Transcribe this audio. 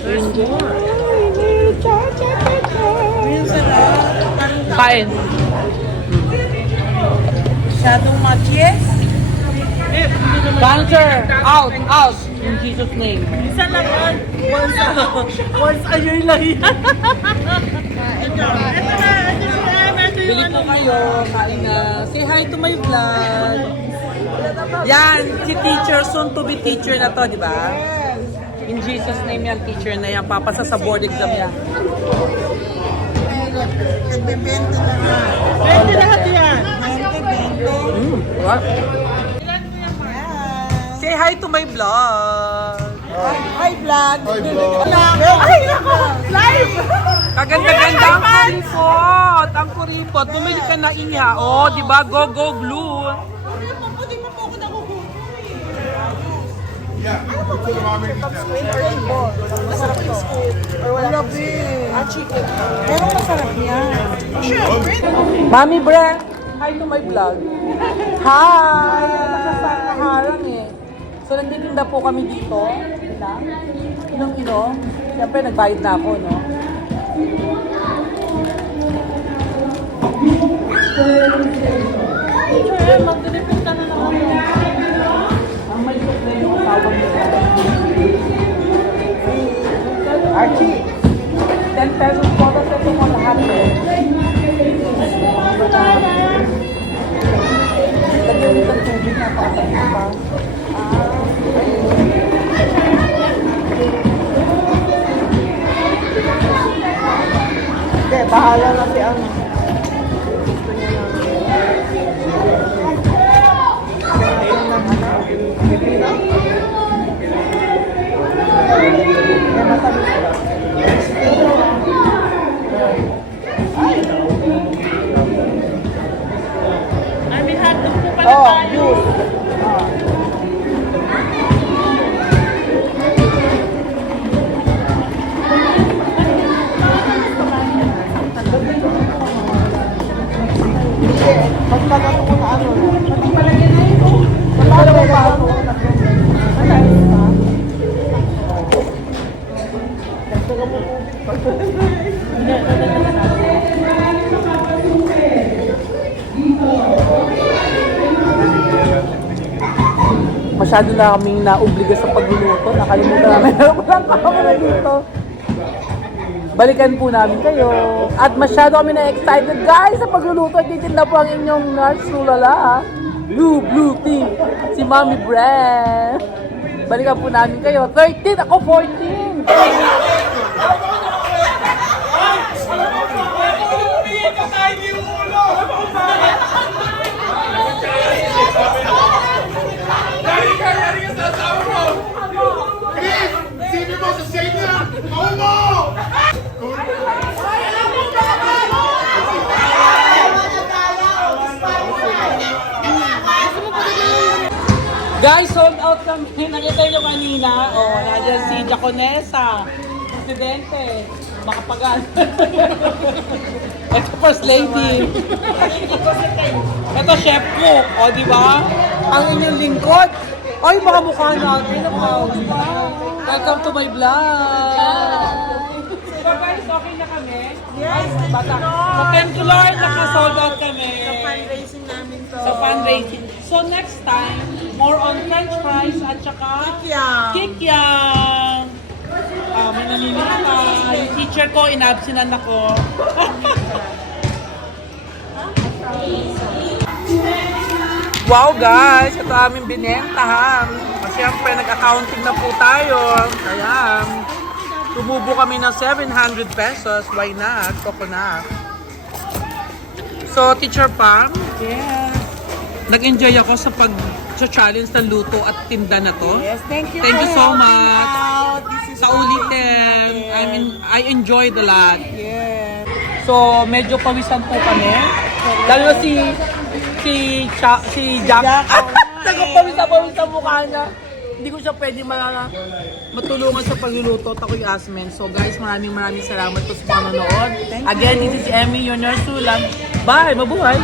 There's more. Kain. Masyadong machis. Cancer! Out! Out! In Jesus' name. Isa lang yan. Once a year lang yan. Ito Bili po kayo. Kain na. Say hi to my vlog. Yan. Si teacher. Soon to be teacher na to, di ba? In Jesus' name yan. Teacher na yan. Papasa sa board exam yan. Nagbebenta na nga. Bente lahat yan. What? Say hi to my vlog. Hi, vlog. Hi, vlog. Ay, nako! Live! Kaganda-ganda ang kuripot. Ang kuripot. Bumili ka na inya. Oh, di ba? Go, go, glue. Hindi pa po ako nakukuha. Yeah, ito na mami dito. Masarap yung scoop. Or wala chicken. Pero masarap yan. Mami Bre, hi to my vlog. Hi! Nakasakaharang eh. So, nagtitinda po kami dito. Inom-inom. Siyempre, nagbayad na ako, no? Magdilipinta na naman ako. Ang malikot na yung tawag nila. Archie, 10 pesos po. Tapos ito mo lahat eh. Lagyan nito ng tubig na pakasagin pa. Hindi, bahala na si ano. Gusto niya lang. Lagyan ng ano, pipino. Eh, matamis ba? Ay, may hotdog po pala tayo. Magpagato ko na ano. Magpalagyan na ito. Magpalagyan na ito. Matamis pa. Nagtaga mo po. Masyado na kaming naobliga sa pagluluto. Nakalimutan namin. Walang kamera dito. Balikan po namin kayo. At masyado kami na-excited guys sa pagluluto. At titinda po ang inyong nurse Lulala. Blue tea. Si Mami Bre. Balikan po namin kayo. 13. Ako 14. Sino mo sa Senya? Maumo! Guys, sold out kami. Nakita nyo kanina. Oh, nandiyan si Jaconesa. Presidente. Makapagal. Ito first lady. Ito chef cook. O, di ba? Ang inyong lingkod. Ay, baka mukha natin. Welcome to my vlog. So guys, okay na kami? Yes, Bata. So thank you Lord, naka-sold out kami. Sa fundraising namin to. Sa fundraising. So next time, more on french fries at saka Kikyam. kikyam. May naninita. Yung teacher ko, inabsinan ako. Wow guys, ito aming binenta ha. Siyempre, nag-accounting na po tayo. Kaya, tumubo kami ng 700 pesos. Why not? Coconut. So, Teacher Pam, Yes. nag-enjoy ako sa pag-challenge ng luto at tinda na to. Yes, thank you. Thank you for so helping much. out. This is Sa ulitin. I enjoyed a lot. Yes. So, medyo pawisan po kami. Lalo na si Jack. Nagpawisan mukha niya. Hindi ko siya pwede matulungan sa pagluluto at ako'y asmen. So guys, maraming salamat po sa panonood. Again, this is Emmy, your nurse Sulan. Bye! Mabuhay!